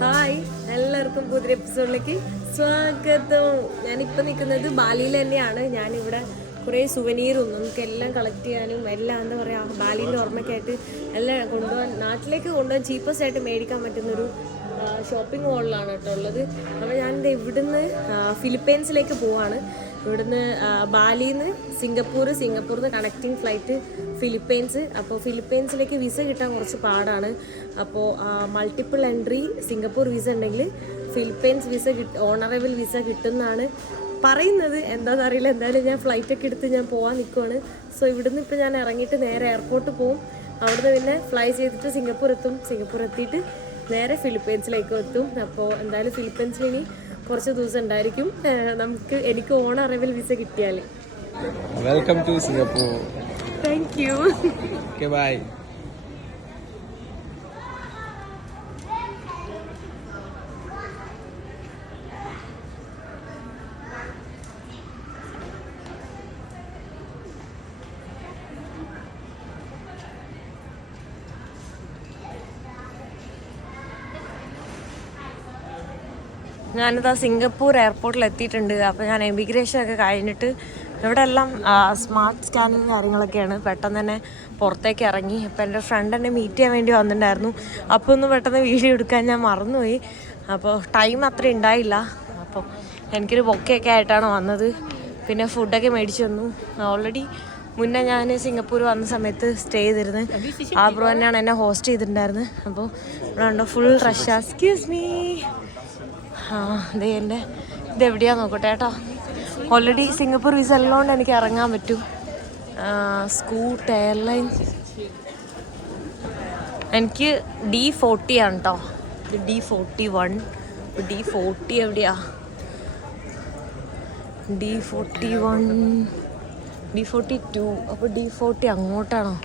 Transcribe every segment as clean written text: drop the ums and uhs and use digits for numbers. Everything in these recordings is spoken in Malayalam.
ഹായ്, എല്ലാവർക്കും പുതിയ എപ്പിസോഡിലേക്ക് സ്വാഗതം. ഞാനിപ്പോൾ നിൽക്കുന്നത് ബാലിയിൽ തന്നെയാണ്. ഞാനിവിടെ കുറേ സുവനീറും നമുക്കെല്ലാം കളക്ട് ചെയ്യാനും എല്ലാം എന്താ പറയുക ബാലീൻ്റെ ഓർമ്മയ്ക്കായിട്ട് എല്ലാം കൊണ്ടുപോകാൻ നാട്ടിലേക്ക് കൊണ്ടുപോകാൻ ചീപ്പസ്റ്റ് ആയിട്ട് മേടിക്കാൻ പറ്റുന്നൊരു ഷോപ്പിംഗ് മോളിലാണ് കേട്ടോ ഉള്ളത്. അപ്പോൾ ഞാനിത് ഇവിടുന്ന് ഫിലിപ്പൈൻസിലേക്ക് പോവാണ്. ഇവിടുന്ന് ബാലിയിൽ നിന്ന് സിംഗപ്പൂരിൽ നിന്ന് കണക്റ്റിംഗ് ഫ്ലൈറ്റ് ഫിലിപ്പൈൻസ്. അപ്പോൾ ഫിലിപ്പൈൻസിലേക്ക് വിസ കിട്ടാൻ കുറച്ച് പാടാണ്. അപ്പോൾ മൾട്ടിപ്പിൾ എൻട്രി സിംഗപ്പൂർ വിസ ഉണ്ടെങ്കിൽ ഫിലിപ്പൈൻസ് വിസ ഓണറബിൾ വിസ കിട്ടുമെന്നാണ് പറയുന്നത്. എന്താണെന്ന് അറിയില്ല. എന്തായാലും ഞാൻ ഫ്ലൈറ്റൊക്കെ എടുത്ത് ഞാൻ പോകാൻ നിൽക്കുവാണ്. സോ ഇവിടുന്ന് ഇപ്പോൾ ഞാൻ ഇറങ്ങിയിട്ട് നേരെ എയർപോർട്ട് പോകും. അവിടുന്ന് പിന്നെ ഫ്ലൈ ചെയ്തിട്ട് സിംഗപ്പൂർ എത്തിയിട്ട് നേരെ ഫിലിപ്പൈൻസിലേക്ക് എത്തും. അപ്പോൾ എന്തായാലും ഫിലിപ്പൈൻസിൽ ഇനി കുറച്ച് ദിവസം ഉണ്ടായിരിക്കും. എനിക്ക് ഓണറബിൾ വിസ കിട്ടിയാൽ. Welcome to Singapore. Thank you. Okay, bye. ഞാനിതാ സിംഗപ്പൂർ എയർപോർട്ടിൽ എത്തിയിട്ടുണ്ട്. അപ്പോൾ ഞാൻ എമിഗ്രേഷൻ ഒക്കെ കഴിഞ്ഞിട്ട് ഇവിടെ എല്ലാം സ്മാർട്ട് സ്കാനിങ് കാര്യങ്ങളൊക്കെയാണ്. പെട്ടെന്ന് തന്നെ പുറത്തേക്ക് ഇറങ്ങി. അപ്പോൾ എൻ്റെ ഫ്രണ്ട് എന്നെ മീറ്റ് ചെയ്യാൻ വേണ്ടി വന്നിട്ടുണ്ടായിരുന്നു. അപ്പോൾ ഒന്ന് പെട്ടെന്ന് വീഡിയോ എടുക്കാൻ ഞാൻ മറന്നുപോയി. അപ്പോൾ ടൈം അത്ര ഉണ്ടായില്ല. അപ്പോൾ എനിക്കൊരു ബൊക്കെയൊക്കെ ആയിട്ടാണ് വന്നത്. പിന്നെ ഫുഡൊക്കെ മേടിച്ചു വന്നു. ഓൾറെഡി മുന്നേ ഞാൻ സിംഗപ്പൂർ വന്ന സമയത്ത് സ്റ്റേ ചെയ്തിരുന്നു. ആ ബ്രോ തന്നെയാണ് എന്നെ ഹോസ്റ്റ് ചെയ്തിട്ടുണ്ടായിരുന്നത്. അപ്പോൾ ഇവിടെ ഉണ്ടോ ഫുൾ റഷ്. Excuse me. എൻ്റെ ഇതെവിടെയാന്ന് നോക്കട്ടെ കേട്ടോ. ഓൾറെഡി സിംഗപ്പൂർ വിസ ഉള്ളതുകൊണ്ട് എനിക്ക് ഇറങ്ങാൻ പറ്റും. സ്കൂട്ട് എയർലൈൻസ് എനിക്ക് D40 ആണ് കേട്ടോ. ഇത് D41. D40 എവിടെയാ? D41 D42. അപ്പോൾ D40 അങ്ങോട്ടാണോ?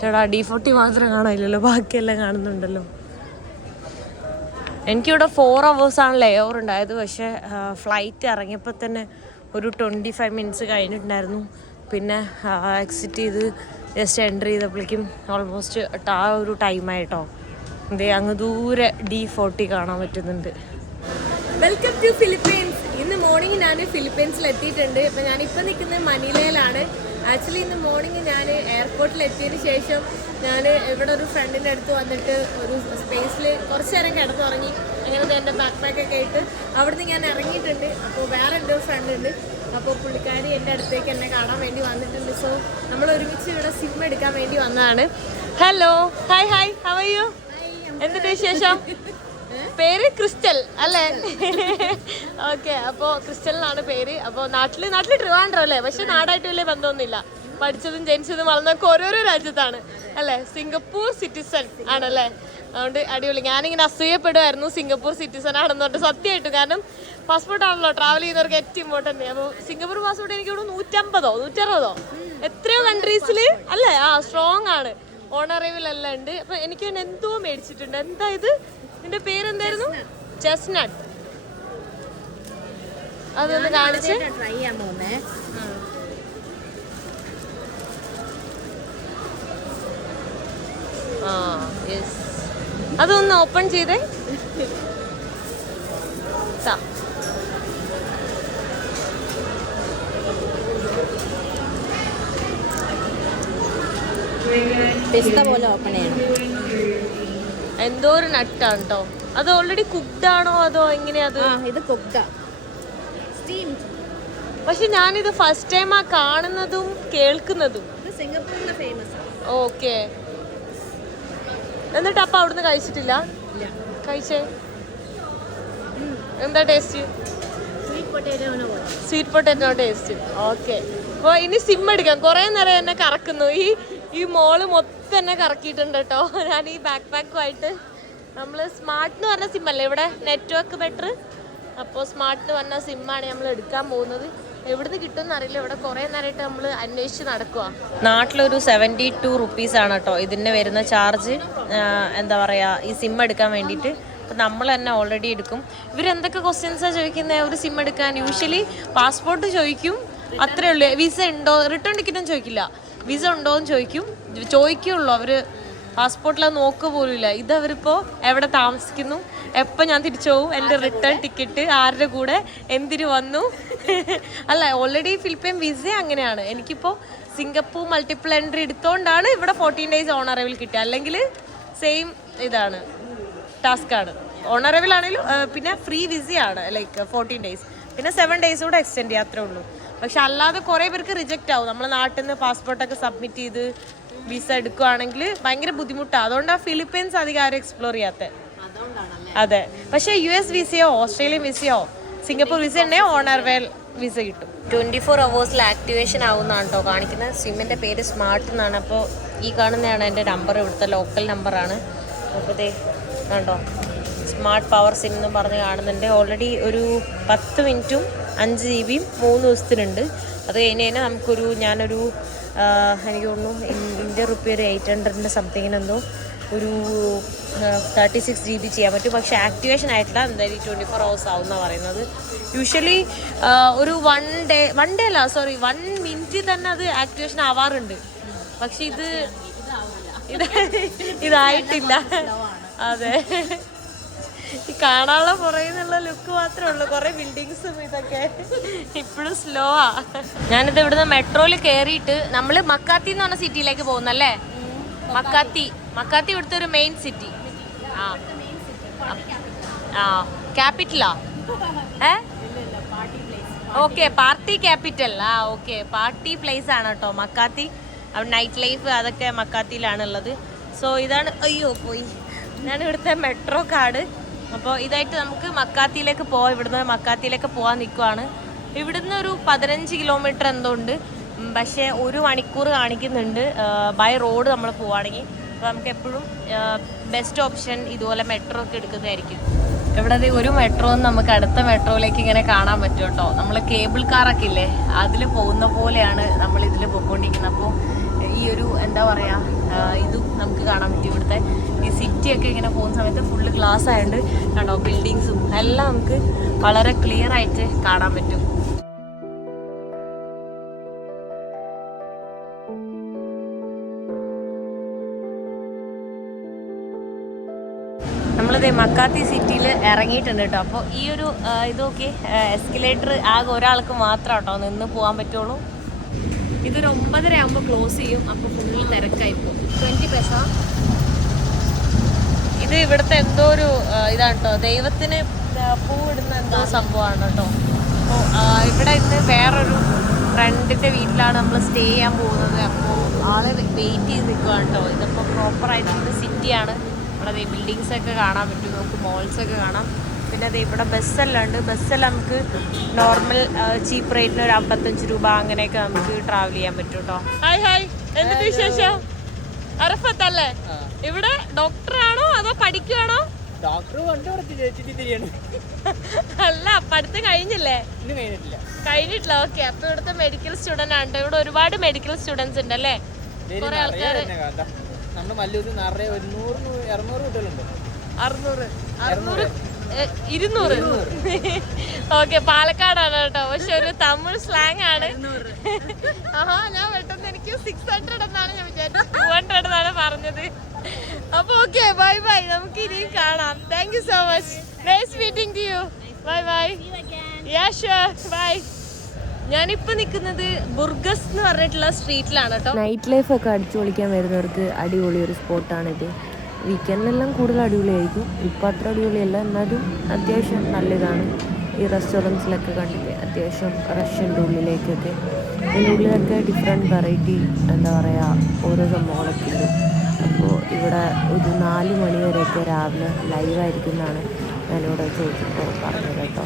ചേട്ടാ D40 മാത്രം കാണാനില്ലല്ലോ, ബാക്കിയെല്ലാം കാണുന്നുണ്ടല്ലോ. എനിക്കിവിടെ 4 hours ലേ ഓവർ ഉണ്ടായത്. പക്ഷേ ഫ്ലൈറ്റ് ഇറങ്ങിയപ്പോൾ തന്നെ ഒരു 25 minutes കഴിഞ്ഞിട്ടുണ്ടായിരുന്നു. പിന്നെ എക്സിറ്റ് ചെയ്ത് ജസ്റ്റ് എൻ്റർ ചെയ്തപ്പോഴേക്കും ഓൾമോസ്റ്റ് ആ ഒരു ടൈമായിട്ടോ. എന്തേ അങ്ങ് ദൂരെ D40 കാണാൻ പറ്റുന്നുണ്ട്. Welcome to Philippines. ഇന്ന് മോർണിംഗ് ഞാൻ ഫിലിപ്പൈൻസിൽ എത്തിയിട്ടുണ്ട്. ഇപ്പം ഞാനിപ്പോൾ നിൽക്കുന്നത് മനിലയിലാണ്. ആക്ച്വലി ഇന്ന് മോർണിംഗ് ഞാൻ എയർപോർട്ടിൽ എത്തിയതിന് ശേഷം ഞാൻ ഇവിടെ ഒരു ഫ്രണ്ടിൻ്റെ അടുത്ത് വന്നിട്ട് ഒരു സ്പേസിൽ കുറച്ച് നേരം കിടന്നുറങ്ങി. അങ്ങനെ എൻ്റെ ബാക്ക് പാക്കൊക്കെ ആയിട്ട് അവിടുന്ന് ഞാൻ ഇറങ്ങിയിട്ടുണ്ട്. അപ്പോൾ വേറെ എൻ്റെ ഒരു ഫ്രണ്ട് ഉണ്ട്. അപ്പോൾ പുള്ളിക്കാരി എൻ്റെ അടുത്തേക്ക് എന്നെ കാണാൻ വേണ്ടി വന്നിട്ടുണ്ട്. സോ നമ്മൾ ഒരുമിച്ച് ഇവിടെ സിം എടുക്കാൻ വേണ്ടി വന്നതാണ്. Hello, hi hi, how are you? എന്തിൻ്റെ വിശേഷം? പേര് ക്രിസ്റ്റൽ അല്ലേ? ഓക്കെ, അപ്പോൾ ക്രിസ്റ്റൽ എന്നാണ് പേര്. അപ്പോൾ നാട്ടിൽ ട്രിവാൻഡ്രം അല്ലേ? പക്ഷെ നാടായിട്ട് വലിയ ബന്ധമൊന്നുമില്ല. പഠിച്ചതും ജനിച്ചതും വളർന്നൊക്കെ ഓരോരോ രാജ്യത്താണ് അല്ലേ? സിംഗപ്പൂർ സിറ്റിസൺ ആണല്ലേ? അതുകൊണ്ട് അടിപൊളി. ഞാനിങ്ങനെ അസൂയപ്പെടുമായിരുന്നു സിംഗപ്പൂർ സിറ്റിസൺ ആണെന്ന് പറഞ്ഞിട്ട്. സത്യമായിട്ടും, കാരണം പാസ്പോർട്ട് ആണല്ലോ ട്രാവൽ ചെയ്യുന്നവർക്ക് ഏറ്റവും ഇമ്പോർട്ടൻ്റ്. അപ്പോൾ സിംഗപ്പൂർ പാസ്പോർട്ട് എനിക്ക് ഇവിടെ 150 160 എത്രയോ കൺട്രീസിൽ അല്ലേ? സ്ട്രോങ് ആണ്. ഓണറബിൾ എല്ലാം ഉണ്ട്. അപ്പോൾ എനിക്ക് എന്തോ മേടിച്ചിട്ടുണ്ട്. എന്താ ഇത്? ഇതിന്റെ പേരെന്തായിരുന്നു? ചെസ്നട്ട്. അതൊന്ന് കാണിച്ച്. ട്രൈ ചെയ്യാൻ പോകുന്നേ. അതൊന്ന് ഓപ്പൺ ചെയ്തേ. പിസ്ത പോലെ ഓപ്പൺ ചെയ്യണം. എന്തോ ഒരു നട്ടാണ് കേട്ടോ. അത് ഓൾറെഡി കുക്ക്ഡ് ആണോ അതോ എങ്ങനെയാ? ഇത് കുക്ക്ഡാ, സ്റ്റീംഡ്. പക്ഷെ ഞാനിത് ഫസ്റ്റ് ടൈമാ കാണുന്നതും കേൾക്കുന്നതും. സിംഗപ്പൂരിലെ ഫേമസ്. ഓക്കെ. എന്നിട്ട് അപ്പം അവിടുന്ന് കഴിച്ചിട്ടില്ല? കഴിച്ചേ? എന്താ taste? Sweet potato taste. Okay. അപ്പോൾ ഇനി സിം എടുക്കാം. കുറേ നേരം എന്നെ കറക്കുന്നു. ഈ മോള് മൊത്തം എന്നെ കറക്കിയിട്ടുണ്ട് കേട്ടോ. ഞാൻ ഈ ബാക്ക് പാക്കുമായിട്ട്. നമ്മൾ സ്മാർട്ട് എന്ന് പറഞ്ഞ സിമ്മല്ലേ ഇവിടെ നെറ്റ്വർക്ക് ബെറ്റർ. അപ്പോൾ സ്മാർട്ട് എന്ന് പറഞ്ഞ സിമ്മാണ് നമ്മൾ എടുക്കാൻ പോകുന്നത്. എവിടുന്ന് കിട്ടുമെന്ന് അറിയില്ല. ഇവിടെ കുറേ നേരമായിട്ട് നമ്മൾ അന്വേഷിച്ച് നടക്കുക. നാട്ടിലൊരു 72 rupees ആണ് കേട്ടോ ഇതിന് വരുന്ന ചാർജ്. എന്താ പറയുക, ഈ സിം എടുക്കാൻ വേണ്ടിയിട്ട്. അപ്പം നമ്മൾ തന്നെ ഓൾറെഡി എടുക്കും. ഇവരെന്തൊക്കെ ക്വസ്റ്റ്യൻസാണ് ചോദിക്കുന്നത് ഒരു സിം എടുക്കാൻ? യൂഷ്വലി പാസ്പോർട്ട് ചോദിക്കും, അത്രേ ഉള്ളൂ. വിസ ഉണ്ടോ, റിട്ടേൺ ടിക്കറ്റും ചോദിക്കില്ല. വിസ ഉണ്ടോ എന്ന് ചോദിക്കുള്ളൂ അവർ. പാസ്പോർട്ടിൽ നോക്കുക പോലും ഇല്ല. ഇതവരിപ്പോൾ എവിടെ താമസിക്കുന്നു, എപ്പോൾ ഞാൻ തിരിച്ചു പോകും, എൻ്റെ റിട്ടേൺ ടിക്കറ്റ്, ആരുടെ കൂടെ, എന്തിനു വന്നു. അല്ല, ഓൾറെഡി ഫിലിപ്പൈൻ വിസ അങ്ങനെയാണ്. എനിക്കിപ്പോൾ സിംഗപ്പൂർ മൾട്ടിപ്പിൾ എൻട്രി എടുത്തോണ്ടാണ് ഇവിടെ 14 days ഓണറബിൾ കിട്ടുക. അല്ലെങ്കിൽ സെയിം ഇതാണ്, ടാസ്ക്കാണ്. ഓണറബിൾ ആണെങ്കിലും പിന്നെ ഫ്രീ വിസയാണ്, ലൈക്ക് 14 days. പിന്നെ 7 days കൂടെ എക്സ്റ്റെൻഡ് ചെയ്യാം, അത്രേ ഉള്ളൂ. പക്ഷെ അല്ലാതെ കുറേ പേർക്ക് റിജക്റ്റ് ആവും. നമ്മളെ നാട്ടിൽ നിന്ന് പാസ്പോർട്ടൊക്കെ സബ്മിറ്റ് ചെയ്ത് വിസ എടുക്കുകയാണെങ്കിൽ ഭയങ്കര ബുദ്ധിമുട്ടാണ്. അതുകൊണ്ടാണ് ഫിലിപ്പീൻസ് അധികം ആരും എക്സ്പ്ലോർ ചെയ്യാത്തത്. അതെ. പക്ഷേ US വിസയോ ഓസ്ട്രേലിയൻ വിസയോ സിംഗപ്പൂർ വിസ ഉണ്ടെങ്കിൽ ഓണർവെൽ വിസ കിട്ടും. 24 hours ആക്ടിവേഷൻ ആവുന്നതാണ് കേട്ടോ കാണിക്കുന്നത്. സിമ്മിൻ്റെ പേര് സ്മാർട്ട് എന്നാണ്. അപ്പോൾ ഈ കാണുന്നതാണ് എൻ്റെ നമ്പർ, ഇവിടുത്തെ ലോക്കൽ നമ്പറാണ്. അപ്പോൾ കണ്ടോ, സ്മാർട്ട് പവർ സിം എന്ന് പറഞ്ഞ് കാണുന്നുണ്ട്. ഓൾറെഡി ഒരു 10 മിനിറ്റും 5 GB 3 ദിവസത്തിനുണ്ട്. അത് കഴിഞ്ഞ് കഴിഞ്ഞാൽ നമുക്കൊരു എനിക്ക് തോന്നുന്നു ഇന്ത്യൻ റുപ്പി ഒരു 800 സംതിങ്ങിനെന്തോ ഒരു 36 GB ചെയ്യാൻ പറ്റും. പക്ഷേ ആക്ടിവേഷൻ ആയിട്ടില്ല, എന്തായാലും 24 hours ആവുമെന്നാണ് പറയുന്നത്. യൂഷ്വലി ഒരു 1 minute തന്നെ അത് ആക്ടിവേഷൻ ആവാറുണ്ട്. പക്ഷെ ഇതായിട്ടില്ല. അതെ, ഈ കാണാനുള്ള പുറകിലുള്ള ലുക്ക് മാത്രമേ ഉള്ളൂ. കുറെ ബിൽഡിങ്സും ഇതൊക്കെ ഇപ്പോഴും സ്ലോ ആ. ഞാനിത് ഇവിടുന്ന് മെട്രോയിൽ കയറിയിട്ട് നമ്മൾ മക്കാത്തി എന്ന് പറഞ്ഞ സിറ്റിയിലേക്ക് പോകുന്നല്ലേ. മക്കാത്തി ഇവിടുത്തെ ഒരു മെയിൻ സിറ്റി. ക്യാപിറ്റലാ? Okay, party capital. Okay, party place ആണ് കേട്ടോ മക്കാത്തി. അവിടെ നൈറ്റ് ലൈഫ് അതൊക്കെ മക്കാത്തിയിലാണുള്ളത്. സോ ഇതാണ്, ഇതാണ് ഇവിടുത്തെ മെട്രോ കാർഡ്. അപ്പോൾ ഇതായിട്ട് നമുക്ക് മക്കാത്തിയിലേക്ക് പോവാം. ഇവിടുന്ന് മക്കാത്തിയിലേക്ക് പോകാൻ നിൽക്കുവാണ്. ഇവിടുന്ന് ഒരു 15 കിലോമീറ്റർ എന്തോ ഉണ്ട്. പക്ഷേ 1 മണിക്കൂർ കാണിക്കുന്നുണ്ട് ബൈ റോഡ് നമ്മൾ പോവുകയാണെങ്കിൽ. അപ്പോൾ നമുക്ക് എപ്പോഴും ബെസ്റ്റ് ഓപ്ഷൻ ഇതുപോലെ മെട്രോ ഒക്കെ എടുക്കുന്നതായിരിക്കും. ഇവിടെ ഒരു മെട്രോ നമുക്ക് അടുത്ത മെട്രോയിലേക്ക് ഇങ്ങനെ കാണാൻ പറ്റും കേട്ടോ. നമ്മൾ കേബിൾ കാറൊക്കെ ഇല്ലേ, അതിൽ പോകുന്ന പോലെയാണ് നമ്മൾ ഇതിൽ പോയിക്കൊണ്ടിരിക്കുന്നത്. അപ്പോൾ ഈ ഒരു എന്താ പറയുക, ഇതും നമുക്ക് കാണാൻ പറ്റും. ഇവിടുത്തെ ഈ സിറ്റിയൊക്കെ ഇങ്ങനെ പോകുന്ന സമയത്ത് ഫുള്ള് ഗ്ലാസ് ആയതുകൊണ്ട് കണ്ടോ, ബിൽഡിങ്സും എല്ലാം നമുക്ക് വളരെ ക്ലിയർ ആയിട്ട് കാണാൻ പറ്റും. നമ്മളിത് മക്കാത്തി സിറ്റിയിൽ ഇറങ്ങിയിട്ടുണ്ട് കേട്ടോ. അപ്പോൾ ഈ ഒരു ഇതൊക്കെ എസ്കലേറ്റർ ആകെ ഒരാൾക്ക് മാത്രം കേട്ടോ നിന്ന് പോകാൻ പറ്റുള്ളൂ. ഇതൊരു 9:30 ആകുമ്പോൾ ക്ലോസ് ചെയ്യും. അപ്പോൾ ഫുള്ള് തിരക്കായി പോകും. 20 പൈസ. ഇത് ഇവിടുത്തെ എന്തോ ഒരു ഇതാണ് കേട്ടോ, ദൈവത്തിന് പൂവിടുന്ന എന്തോ സംഭവമാണ് കേട്ടോ. അപ്പോൾ ഇവിടെ ഇന്ന് വേറൊരു ഫ്രണ്ടിൻ്റെ വീട്ടിലാണ് നമ്മൾ സ്റ്റേ ചെയ്യാൻ പോകുന്നത്. അപ്പോൾ ആളെ വെയിറ്റ് ചെയ്ത് നിൽക്കുകയാണ് കേട്ടോ. ഇതിപ്പോൾ പ്രോപ്പറായിട്ടുള്ള സിറ്റിയാണ്. ഇവിടെ ബിൽഡിങ്സൊക്കെ കാണാൻ പറ്റും, നമുക്ക് മോൾസൊക്കെ കാണാം. പിന്നെ അത് ഇവിടെ ബസ്സെല്ലാം ഉണ്ട്. ബസ്സെല്ലാം നമുക്ക് നോർമൽ ചീപ്പ് റേറ്റിന് ഒരു 55 രൂപ അങ്ങനെയൊക്കെ നമുക്ക് ട്രാവൽ ചെയ്യാൻ പറ്റും കേട്ടോ. ഹായ്, എന്തൊക്കെ വിശേഷം? അറഫത്തല്ലേ? ഇവിടെ ഡോക്ടറാണോ അതോ പഠിക്കുകയാണോ? അല്ല, പഠിത്തം കഴിഞ്ഞില്ലേ? കഴിഞ്ഞിട്ടില്ല. ഓക്കെ, അപ്പൊ ഇവിടുത്തെ മെഡിക്കൽ സ്റ്റുഡന്റ് ആണ്. ഇവിടെ ഒരുപാട് മെഡിക്കൽ സ്റ്റുഡൻസ് ഉണ്ട് അല്ലേ? കുറെ ആൾക്കാർ. 200. ഓക്കെ, പാലക്കാടാണ് കേട്ടോ. പക്ഷെ ഒരു തമിഴ് സ്ലാങ് ആണ്. ഞാൻ പെട്ടെന്ന് എനിക്ക് 600 എന്നാണ് ഞാൻ വിചാരിച്ചത്, 200 എന്നാണ് പറഞ്ഞത്. അപ്പൊ ഓക്കെ, ബൈ. നമുക്ക് ഇനിയും കാണാം. Thank you so much. Nice meeting to you. Bye. Ya sure, bye. ഞാനിപ്പോൾ നിൽക്കുന്നത് ബുർഗസ് എന്ന് പറഞ്ഞിട്ടുള്ള സ്ട്രീറ്റിലാണ് കേട്ടോ. നൈറ്റ് ലൈഫ് ഒക്കെ അടിച്ചു പൊളിക്കാൻ വരുന്നവർക്ക് അടിപൊളി ഒരു സ്പോട്ടാണിത്. വീക്കെൻഡിലെല്ലാം കൂടുതൽ അടിപൊളിയായിരിക്കും. ഇപ്പോൾ അത്ര അടിപൊളിയല്ല, എന്നാലും അത്യാവശ്യം നല്ലതാണ്. ഈ റെസ്റ്റോറൻറ്റ്സിലൊക്കെ കണ്ടില്ലേ, അത്യാവശ്യം റഷ്യൻ്റെ ഉള്ളിലേക്കൊക്കെ, ഇതിൻ്റെ ഉള്ളിലൊക്കെ ഡിഫറെൻറ്റ് വെറൈറ്റി എന്താ പറയുക ഓരോ സംഭവങ്ങളൊക്കെ ഉണ്ട്. അപ്പോൾ ഇവിടെ ഒരു 4 മണി വരെയൊക്കെ രാവിലെ ലൈവായിരിക്കുന്നതാണ് ഞാനിവിടെ ചോദിച്ചപ്പോൾ പറഞ്ഞത് കേട്ടോ.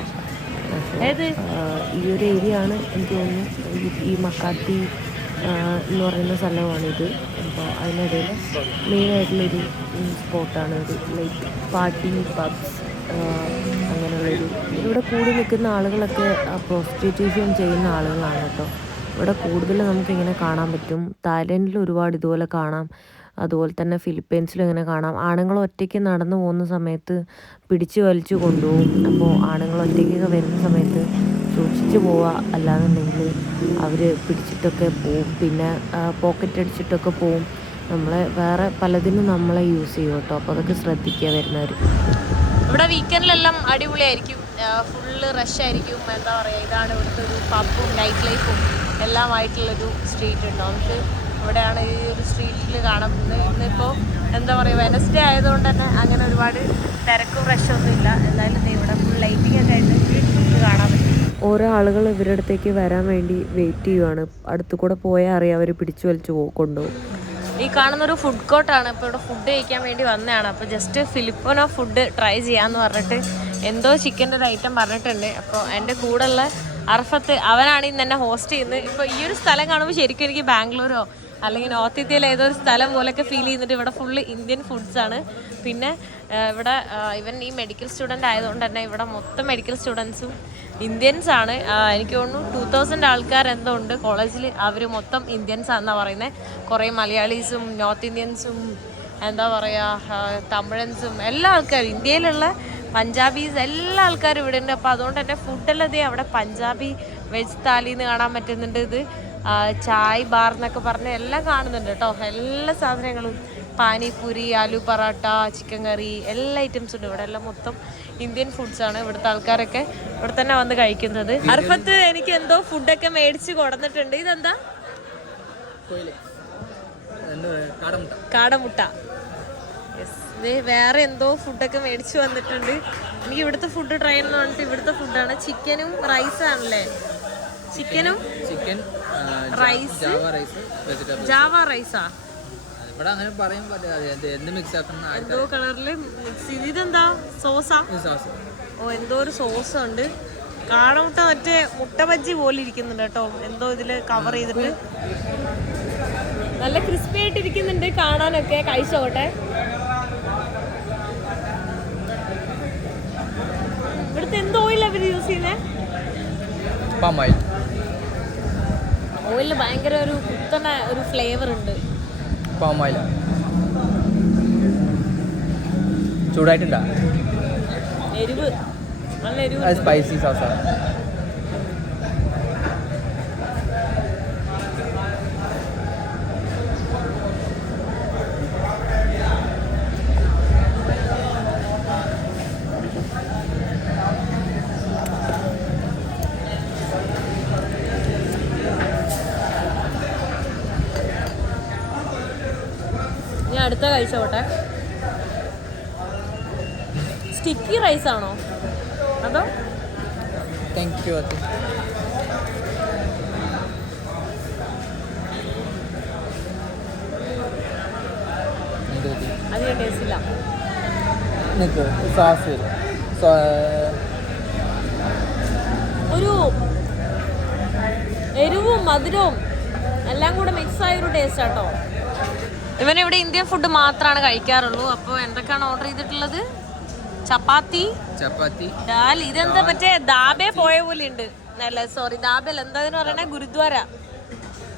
ഈ ഒരു ഏരിയ ആണ് എനിക്ക് തോന്നുന്നു ഈ മക്കാത്തി എന്ന് പറയുന്ന സ്ഥലമാണിത്. അപ്പോൾ അതിനിടയിൽ മെയിനായിട്ടുള്ളൊരു സ്പോട്ടാണ് ഇത്. ലൈക്ക് പാർട്ടി പബ്സ് അങ്ങനെയുള്ളൊരു. ഇവിടെ കൂടി നിൽക്കുന്ന ആളുകളൊക്കെ പ്രോസ്റ്റിറ്റ്യൂഷൻ ചെയ്യുന്ന ആളുകളാണ് കേട്ടോ. ഇവിടെ കൂടുതൽ നമുക്കിങ്ങനെ കാണാൻ പറ്റും. തായ്ലൻഡിൽ ഒരുപാട് ഇതുപോലെ കാണാം. അതുപോലെ തന്നെ ഫിലിപ്പീൻസിലും ഇങ്ങനെ കാണാം. ആണുങ്ങൾ ഒറ്റയ്ക്ക് നടന്നു പോകുന്ന സമയത്ത് പിടിച്ചു വലിച്ചു കൊണ്ടുപോകും. അപ്പോൾ ആണുങ്ങൾ ഒറ്റയ്ക്കൊക്കെ വരുന്ന സമയത്ത് സൂക്ഷിച്ചു പോവുക, അല്ലാന്നുണ്ടെങ്കിൽ അവർ പിടിച്ചിട്ടൊക്കെ പോവും. പിന്നെ പോക്കറ്റ് അടിച്ചിട്ടൊക്കെ പോവും. നമ്മളെ വേറെ പലതിനും നമ്മളെ യൂസ് ചെയ്യും കേട്ടോ. അപ്പോൾ അതൊക്കെ ശ്രദ്ധിക്കുക വരുന്നവർ. ഇവിടെ വീക്കെൻഡിലെല്ലാം അടിപൊളിയായിരിക്കും, ഫുള്ള് റഷ് ആയിരിക്കും. എന്താ പറയുക, ഇതാണ് ഇവിടുത്തെ ഒരു പബ്ബും നൈറ്റ് ലൈഫും എല്ലാമായിട്ടുള്ളൊരു സ്ട്രീറ്റ് ഉണ്ട്. നമുക്ക് ഇവിടെയാണ് ഈ ഒരു സ്ട്രീറ്റിൽ കാണാൻ പറ്റുന്നത്. ഇന്നിപ്പോൾ എന്താ പറയുക, വെനസ്ഡേ ആയതുകൊണ്ട് തന്നെ അങ്ങനെ ഒരുപാട് തിരക്കും റഷൊന്നും ഇല്ല. എന്തായാലും ഇവിടെ ഫുൾ ലൈറ്റിംഗ് ഒക്കെ ആയിട്ട് നമുക്ക് കാണാൻ പറ്റും. ഓരോ ആളുകൾ ഇവരുടെ അടുത്തേക്ക് വരാൻ വേണ്ടി വെയിറ്റ് ചെയ്യുവാണ്. അടുത്തു കൂടെ പോയാൽ അറിയാം അവർ പിടിച്ചു വലിച്ചു കൊണ്ടുപോകും. ഈ കാണുന്നൊരു ഫുഡ് കോർട്ടാണ്. ഇപ്പോൾ ഇവിടെ ഫുഡ് കഴിക്കാൻ വേണ്ടി വന്നതാണ്. അപ്പോൾ ജസ്റ്റ് ഫിലിപ്പോനോ ഫുഡ് ട്രൈ ചെയ്യാമെന്ന് പറഞ്ഞിട്ട് എന്തോ ചിക്കൻ്റെ ഒരു ഐറ്റം പറഞ്ഞിട്ടുണ്ട്. അപ്പോൾ എൻ്റെ കൂടെയുള്ള അർഫത്ത് അവനാണ് ഇന്ന് എന്നെ ഹോസ്റ്റ് ചെയ്യുന്നത്. ഇപ്പോൾ ഈ ഒരു സ്ഥലം കാണുമ്പോൾ ശരിക്കും എനിക്ക് ബാംഗ്ലൂരോ അല്ലെങ്കിൽ നോർത്ത് ഇന്ത്യയിലെ ഏതോ ഒരു സ്ഥലം പോലെയൊക്കെ ഫീൽ ചെയ്യുന്നുണ്ട്. ഇവിടെ ഫുള്ള് ഇന്ത്യൻ ഫുഡ്സാണ്. പിന്നെ ഇവിടെ ഇവൻ ഈ മെഡിക്കൽ സ്റ്റുഡൻ്റ് ആയതുകൊണ്ട് തന്നെ ഇവിടെ മൊത്തം മെഡിക്കൽ സ്റ്റുഡൻസും ഇന്ത്യൻസ് ആണ്. എനിക്ക് തോന്നുന്നു 2000 ആൾക്കാർ എന്തോ ഉണ്ട് കോളേജിൽ. അവർ മൊത്തം ഇന്ത്യൻസ് ആണെന്നാണ് പറയുന്നത്. കുറേ മലയാളീസും നോർത്ത് ഇന്ത്യൻസും എന്താ പറയുക തമിഴൻസും എല്ലാ ആൾക്കാരും, ഇന്ത്യയിലുള്ള പഞ്ചാബീസ് എല്ലാ ആൾക്കാരും ഇവിടെ ഉണ്ട്. അപ്പോൾ അതുകൊണ്ട് തന്നെ ഫുഡെല്ലാം അവിടെ പഞ്ചാബി വെജ് താലിന്ന് കാണാൻ പറ്റുന്നുണ്ട്. ഇത് ചായ് ബാർ എന്നൊക്കെ പറഞ്ഞ് എല്ലാം കാണുന്നുണ്ട് കേട്ടോ. എല്ലാ സാധനങ്ങളും പാനിപൂരി, ആലു പൊറോട്ട, ചിക്കൻ കറി എല്ലാ ഐറ്റംസും ഉണ്ട് ഇവിടെ. എല്ലാം മൊത്തം ഇന്ത്യൻ ഫുഡ്സാണ്. ഇവിടുത്തെ ആൾക്കാരൊക്കെ ഇവിടെ തന്നെ വന്ന് കഴിക്കുന്നത്. അർഫത്ത് എനിക്ക് എന്തോ ഫുഡൊക്കെ മേടിച്ച് കൊടുത്തിട്ടുണ്ട്. ഇതെന്താ? കാടമുട്ട. വേറെ എന്തോ ഫുഡൊക്കെ മേടിച്ചു വന്നിട്ടുണ്ട്. എനിക്ക് ഇവിടുത്തെ ഫുഡ് ട്രൈ ചെയ്യണമെന്ന് പറഞ്ഞിട്ട് ഇവിടുത്തെ ഫുഡാണ്. ചിക്കനും റൈസാണല്ലേ? ചിക്കൻ റൈസ്, ജാവ റൈസാ എന്തോ കളറില് മിക്സ് ചെയ്ത്. ഇതെന്താ സോസാ? ഓ എന്തോ ഒരു സോസ് ഉണ്ട്. കാടമുട്ട മറ്റേ മുട്ട ബജ്ജി പോലെ ഇരിക്കുന്നുണ്ട് കേട്ടോ. എന്തോ ഇതില് കവർ ചെയ്തിട്ട് നല്ല ക്രിസ്പി ആയിട്ട് ഇരിക്കുന്നുണ്ട് കാണാനൊക്കെ. കഴിച്ചോട്ടെ. ഇവിടുത്തെ എന്തോ ഓയിൽ അവര് യൂസ് ചെയ്യുന്നേ? ഓയിലിന് ഭയങ്കര ഒരു കുത്തണ ഒരു ഫ്ലേവർ ഉണ്ട്. ചൂടായിട്ടുണ്ടാ? എരിവ്, നല്ല എരിവ്. സ്പൈസി സോസാണ്. അടുത്ത കഴിച്ചോട്ടെ. സ്റ്റിക്കി റൈസ് ആണോ അതോ? Thank you. അധികം ടേസ്റ്റ് ഇല്ല. ഒരു എരിവും മധുരവും എല്ലാം കൂടെ മിക്സ് ആയ ഒരു ടേസ്റ്റ് ആട്ടോ. ഇവനിവിടെ ഇന്ത്യൻ ഫുഡ് മാത്രമാണ് കഴിക്കാറുള്ളൂ. അപ്പോൾ എന്തൊക്കെയാണ് ഓർഡർ ചെയ്തിട്ടുള്ളത്? ചപ്പാത്തി, ദാൽ. ഇതെന്താ മറ്റേ ദാബെ പോയ പോലെ ഉണ്ട്. അല്ല സോറി, ദാബൽ എന്താ പറയണേ? ഗുരുദ്വാര.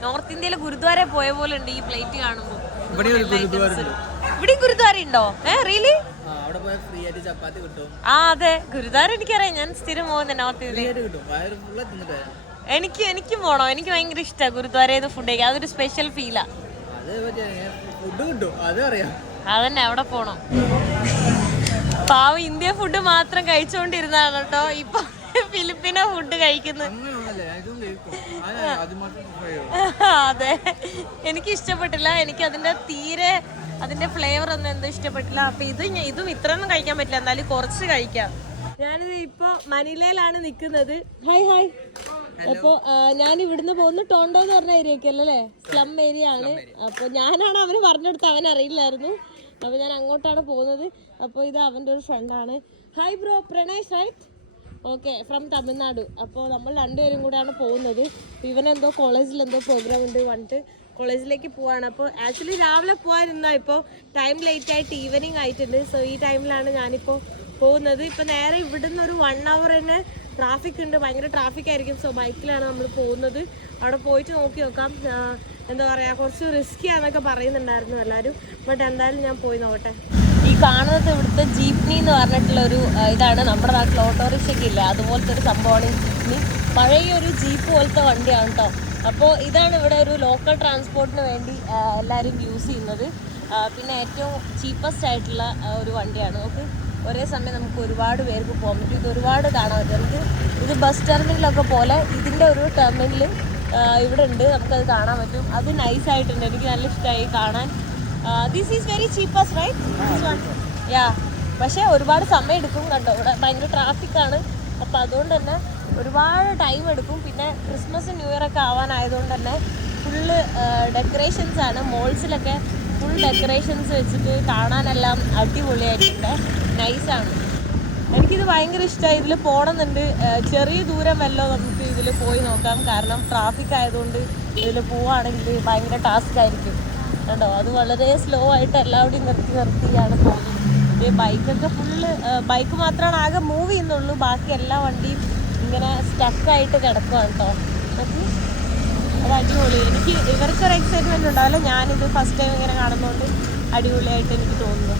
നോർത്ത് ഇന്ത്യയിലെ ഗുരുദ്വാര പോയ പോലെ ഉണ്ട് ഈ പ്ലേറ്റ് കാണുമ്പോൾ. ഇവിടെ ഗുരുദ്വാര ഉണ്ടോ? റിയലി? ആ അതെ, ഗുരുദ്വാര എനിക്കറിയാം. ഞാൻ സ്ഥിരം പോകുന്നത് നോർത്ത് ഇന്ത്യയിൽ. എനിക്കും പോണോ? എനിക്ക് ഭയങ്കര ഇഷ്ടമാണ് ഗുരുദ്വാരയിൽ ഫുഡ് കഴിക്കാൻ. അതൊരു സ്പെഷ്യൽ ഫീലാ. അതന്നെ, അവിടെ പോണം. പാവം ഇന്ത്യ ഫുഡ് മാത്രം കഴിച്ചോണ്ടിരുന്നാണ് കേട്ടോ ഇപ്പൊ ഫിലിപ്പിനോ ഫുഡ് കഴിക്കുന്നത്. അതെ, എനിക്ക് ഇഷ്ടപ്പെട്ടില്ല. എനിക്ക് അതിന്റെ തീരെ അതിന്റെ ഫ്ലേവർ ഒന്നും എന്തോ ഇഷ്ടപ്പെട്ടില്ല. അപ്പൊ ഇതും ഇത്രയൊന്നും കഴിക്കാൻ പറ്റില്ല. എന്നാലും കുറച്ച് കഴിക്കാം. ഞാനിത് ഇപ്പൊ മനിലയിലാണ് നിക്കുന്നത്. Hi hi. അപ്പോൾ ഞാൻ ഇവിടുന്ന് പോകുന്നു ടോണ്ടോ എന്ന് പറഞ്ഞ ഏരിയയൊക്കെ അല്ലേ, സ്ലം ഏരിയ ആണ്. അപ്പോൾ ഞാനാണ് അവന് പറഞ്ഞെടുത്ത്, അവൻ അറിയില്ലായിരുന്നു. അപ്പോൾ ഞാൻ അങ്ങോട്ടാണ് പോകുന്നത്. അപ്പോൾ ഇത് അവൻ്റെ ഒരു ഫ്രണ്ടാണ്. Hi bro, Pranesh right? Okay, from Tamil Nadu. അപ്പോൾ നമ്മൾ രണ്ടുപേരും കൂടെയാണ് പോകുന്നത്. ഇവനെന്തോ കോളേജിൽ എന്തോ പ്രോഗ്രാം ഉണ്ട് പറഞ്ഞിട്ട് കോളേജിലേക്ക് പോവാണ്. അപ്പോൾ ആക്ച്വലി രാവിലെ പോകാനിരുന്നാൽ ഇപ്പോൾ ടൈം ലേറ്റ് ആയിട്ട് ഈവനിങ് ആയിട്ടുണ്ട്. സോ ഈ ടൈമിലാണ് ഞാനിപ്പോൾ പോകുന്നത്. ഇപ്പോൾ നേരെ ഇവിടുന്ന് ഒരു 1 hour തന്നെ ട്രാഫിക് ഉണ്ട്, ഭയങ്കര ട്രാഫിക് ആയിരിക്കും. സോ ബൈക്കിലാണ് നമ്മൾ പോകുന്നത്. അവിടെ പോയിട്ട് നോക്കി നോക്കാം. എന്താ പറയുക, കുറച്ച് റിസ്ക്കിയാന്നൊക്കെ പറയുന്നുണ്ടായിരുന്നു എല്ലാവരും. ബട്ട് എന്തായാലും ഞാൻ പോയി നോക്കട്ടെ. ഈ കാണുന്നത് ഇവിടുത്തെ ജീപ്നി എന്ന് പറഞ്ഞിട്ടുള്ളൊരു ഇതാണ്. നമ്മുടെ നാട്ടിൽ ഓട്ടോറിക്ഷയ്ക്ക് ഇല്ല, അതുപോലത്തെ ഒരു സംഭവമാണ് ഈ ജീപ്നി. പഴയ ഒരു ജീപ്പ് പോലത്തെ വണ്ടിയാണ് കേട്ടോ. അപ്പോൾ ഇതാണ് ഇവിടെ ഒരു ലോക്കൽ ട്രാൻസ്പോർട്ടിന് വേണ്ടി എല്ലാവരും യൂസ് ചെയ്യുന്നത്. പിന്നെ ഏറ്റവും ചീപ്പസ്റ്റ് ആയിട്ടുള്ള ഒരു വണ്ടിയാണ്. നമുക്ക് ഒരേ സമയം നമുക്ക് ഒരുപാട് പേർക്ക് പോകാൻ പറ്റും. ഇത് ഒരുപാട് കാണാൻ പറ്റും. നമുക്ക് ഇത് ബസ് ടെർമിനലൊക്കെ പോലെ ഇതിൻ്റെ ഒരു ടെർമിനൽ ഇവിടെ ഉണ്ട്, നമുക്കത് കാണാൻ പറ്റും. അത് നൈസായിട്ടുണ്ട്, എനിക്ക് നല്ല ഇഷ്ടമായി കാണാൻ. This is very cheapest right ya. പക്ഷേ ഒരുപാട് സമയം എടുക്കും കണ്ടോ, ഇവിടെ ഭയങ്കര ട്രാഫിക്കാണ്. അപ്പോൾ അതുകൊണ്ട് തന്നെ ഒരുപാട് ടൈം എടുക്കും. പിന്നെ ക്രിസ്മസ് ന്യൂ ഇയർ ഒക്കെ ആവാനായതുകൊണ്ട് തന്നെ ഫുള്ള് ഡെക്കറേഷൻസ് ആണ്. മോൾസിലൊക്കെ ഫുൾ ഡെക്കറേഷൻസ് വെച്ചിട്ട് കാണാനെല്ലാം അടിപൊളിയായിട്ടുണ്ട്, നൈസാണ്. എനിക്കിത് ഭയങ്കര ഇഷ്ടമായി. ഇതിൽ പോകണമെന്നുണ്ട്. ചെറിയ ദൂരം വല്ലോ നമുക്ക് ഇതിൽ പോയി നോക്കാം. കാരണം ട്രാഫിക് ആയതുകൊണ്ട് ഇതിൽ പോവുകയാണെങ്കിൽ ഭയങ്കര ടാസ്ക് ആയിരിക്കും കേട്ടോ. അത് വളരെ സ്ലോ ആയിട്ട് എല്ലാവരുടെയും നിർത്തിയാണ് പോകുന്നത്. ഈ ബൈക്കൊക്കെ ഫുള്ള് ബൈക്ക് മാത്രമാണ് ആകെ മൂവ് ചെയ്യുന്നുള്ളൂ. ബാക്കി എല്ലാ വണ്ടിയും ഇങ്ങനെ സ്റ്റക്കായിട്ട് കിടക്കുകയാണ് കേട്ടോ. അത് അടിപൊളി. എനിക്ക് ഇവർക്കൊരു എക്സൈറ്റ്മെൻറ്റ് ഉണ്ടാവില്ല. ഞാനിത് ഫസ്റ്റ് ടൈം ഇങ്ങനെ കാണുന്നതുകൊണ്ട് അടിപൊളിയായിട്ട് എനിക്ക് തോന്നുന്നു.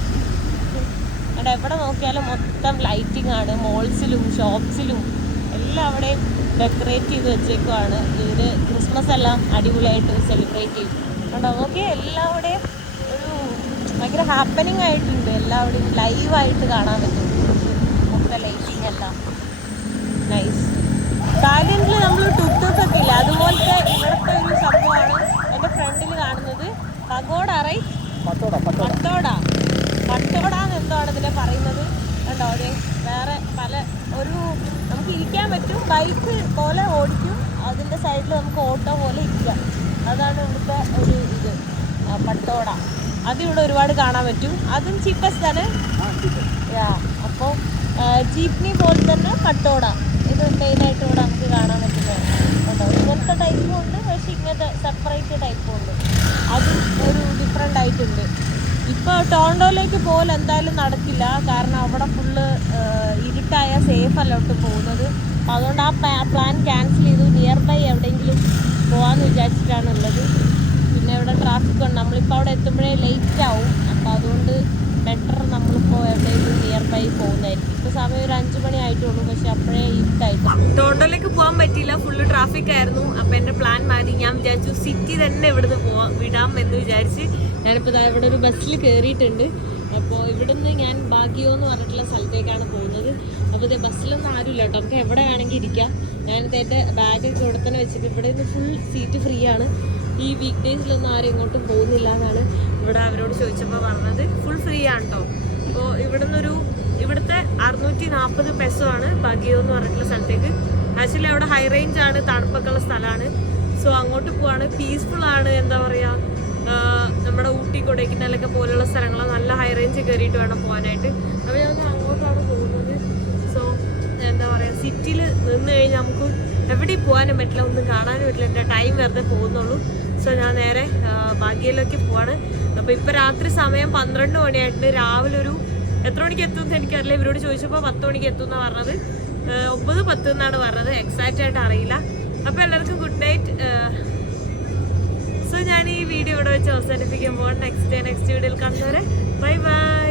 അവിടെ എവിടെ നോക്കിയാലും മൊത്തം ലൈറ്റിംഗ് ആണ്. മോൾസിലും ഷോപ്സിലും എല്ലാം അവിടെയും ഡെക്കറേറ്റ് ചെയ്ത് വെച്ചേക്കുവാണ്. ഇവർ ക്രിസ്മസ് എല്ലാം അടിപൊളിയായിട്ട് സെലിബ്രേറ്റ് ചെയ്യും കേട്ടോ. ഓക്കെ, എല്ലാവിടെയും ഒരു ഭയങ്കര ഹാപ്പനിങ് ആയിട്ടുണ്ട്. എല്ലാവിടെയും ലൈവായിട്ട് കാണാൻ പറ്റും മൊത്തം ലൈറ്റിംഗ് എല്ലാം. നൈസ്. തായ്ലൻഡിൽ നമ്മൾ ടുക്ടുക്ക് ഒക്കെ ഇല്ല, അതുപോലത്തെ ഇവിടുത്തെ ഒരു സംഭവമാണ് എൻ്റെ ഫ്രണ്ടിൽ കാണുന്നത്. പഗോഡ റൈറ്റ്, പട്ടോട എന്നെന്താണ് ഇതിനെ പറയുന്നത് കണ്ടോ. അതെ, വേറെ പല ഒരു നമുക്ക് ഇരിക്കാൻ പറ്റും, ബൈക്ക് പോലെ ഓടിക്കും, അതിൻ്റെ സൈഡിൽ നമുക്ക് ഓട്ടോ പോലെ ഇരിക്കാം. അതാണ് ഇവിടുത്തെ ഒരു ഇത് പട്ടോട. അതിവിടെ ഒരുപാട് കാണാൻ പറ്റും. അതും ചീപ്പസ്റ്റ് ആണ്. അപ്പോൾ ജീപ്നി പോലെ തന്നെ പട്ടോട ഇത് മെയിനായിട്ട് ഇവിടെ നമുക്ക് കാണാൻ പറ്റുന്നത് കേട്ടോ. ഇങ്ങനത്തെ ടൈപ്പും ഉണ്ട്, പക്ഷേ ഇങ്ങനത്തെ സെപ്പറേറ്റ് ടൈപ്പും ഉണ്ട്. അതും ഒരു ഡിഫറെൻ്റ് ആയിട്ടുണ്ട്. ഇപ്പോൾ ടോറൻറ്റോയിലേക്ക് പോലും എന്തായാലും നടക്കില്ല, കാരണം അവിടെ ഫുള്ള് ഇരുട്ടായ സേഫ് അല്ല ഒട്ടും പോകുന്നത്. അപ്പോൾ അതുകൊണ്ട് ആ പ്ലാൻ ക്യാൻസൽ ചെയ്തു. നിയർ ബൈ എവിടെയെങ്കിലും പോകാമെന്ന് വിചാരിച്ചിട്ടാണ് ഉള്ളത്. പിന്നെ ഇവിടെ ട്രാഫിക് ഉണ്ട്, നമ്മളിപ്പോൾ അവിടെ എത്തുമ്പോഴേ ലേറ്റ് ആവും. അപ്പോൾ അതുകൊണ്ട് ബെറ്റർ നമ്മളിപ്പോൾ എവിടെയെങ്കിലും നിയർ ബൈ പോകുന്നതായിരിക്കും. ഇപ്പോൾ സമയം ഒരു 5 മണി ആയിട്ടുള്ളൂ, പക്ഷെ അപ്പോഴേ ഇരുട്ടായിട്ട്. ടോറൻറ്റോയിലേക്ക് പോകാൻ പറ്റിയില്ല, ഫുള്ള് ട്രാഫിക് ആയിരുന്നു. അപ്പോൾ എൻ്റെ പ്ലാൻ മാറി. ഞാൻ വിചാരിച്ചു സിറ്റി തന്നെ ഇവിടുന്ന് വിടാം എന്ന് വിചാരിച്ച് ഞാനിപ്പോൾ ഇവിടെ ഒരു ബസ്സിൽ കയറിയിട്ടുണ്ട്. അപ്പോൾ ഇവിടുന്ന് ഞാൻ ബാഗിയോ എന്ന് പറഞ്ഞിട്ടുള്ള സ്ഥലത്തേക്കാണ് പോകുന്നത്. അപ്പോൾ ഇത് ബസ്സിലൊന്നും ആരുമില്ല കേട്ടോ, നമുക്ക് എവിടെ വേണമെങ്കിൽ ഇരിക്കാം. ഞാനിത് എൻ്റെ ബാഗൊക്കെ ഇവിടെ തന്നെ വെച്ചിട്ട് ഇവിടെ നിന്ന് ഫുൾ സീറ്റ് ഫ്രീ ആണ്. ഈ വീക്ക് ഡേയ്സിലൊന്നും ആരും ഇങ്ങോട്ടും പോകുന്നില്ല എന്നാണ് ഇവിടെ അവരോട് ചോദിച്ചപ്പോൾ പറഞ്ഞത്. ഫുൾ ഫ്രീ ആണ് കേട്ടോ. അപ്പോൾ ഇവിടുത്തെ 640 പെസോ ആണ് ബാഗിയോ എന്ന് പറഞ്ഞിട്ടുള്ള സ്ഥലത്തേക്ക്. ആക്ച്വലി അവിടെ ഹൈ റേഞ്ച് ആണ്, തണുപ്പൊക്കെ ഉള്ള സ്ഥലമാണ്. സോ അങ്ങോട്ട് പോവാണ്. പീസ്ഫുൾ ആണ്, എന്താ പറയുക, നമ്മുടെ ഊട്ടി കൊടൈക്കനാലൊക്കെ പോലുള്ള സ്ഥലങ്ങൾ നല്ല ഹൈ റേഞ്ച് കയറിയിട്ട് വേണം പോകാനായിട്ട്. അപ്പോൾ ഞാൻ അങ്ങോട്ടാണ് പോകുന്നത്. സോ എന്താ പറയുക, സിറ്റിയിൽ നിന്ന് കഴിഞ്ഞാൽ നമുക്ക് എവിടെയും പോകാനും പറ്റില്ല, ഒന്നും കാണാനും പറ്റില്ല. എൻ്റെ ടൈം വെറുതെ പോകുന്നുള്ളൂ. സോ ഞാൻ നേരെ ബാഗിയിലേക്ക് പോവാണ്. അപ്പോൾ ഇപ്പോൾ രാത്രി സമയം 12 മണിയായിട്ടുണ്ട്. രാവിലെ ഒരു എത്ര മണിക്ക് എത്തുമെന്ന് എനിക്കറിയില്ല. ഇവരോട് ചോദിച്ചപ്പോൾ 10 മണിക്ക് എത്തുമെന്നാണ് പറഞ്ഞത്. 9:10 എന്നാണ് പറഞ്ഞത്, എക്സാക്റ്റ് ആയിട്ട് അറിയില്ല. അപ്പോൾ എല്ലാവർക്കും ഗുഡ് നൈറ്റ്. സോ ഞാൻ ഈ വീഡിയോ ഇവിടെ വെച്ച് അവസാനിപ്പിക്കുമ്പോൾ നെക്സ്റ്റ് വീഡിയോയിൽ കാണുന്നവരെ ബൈ ബൈ.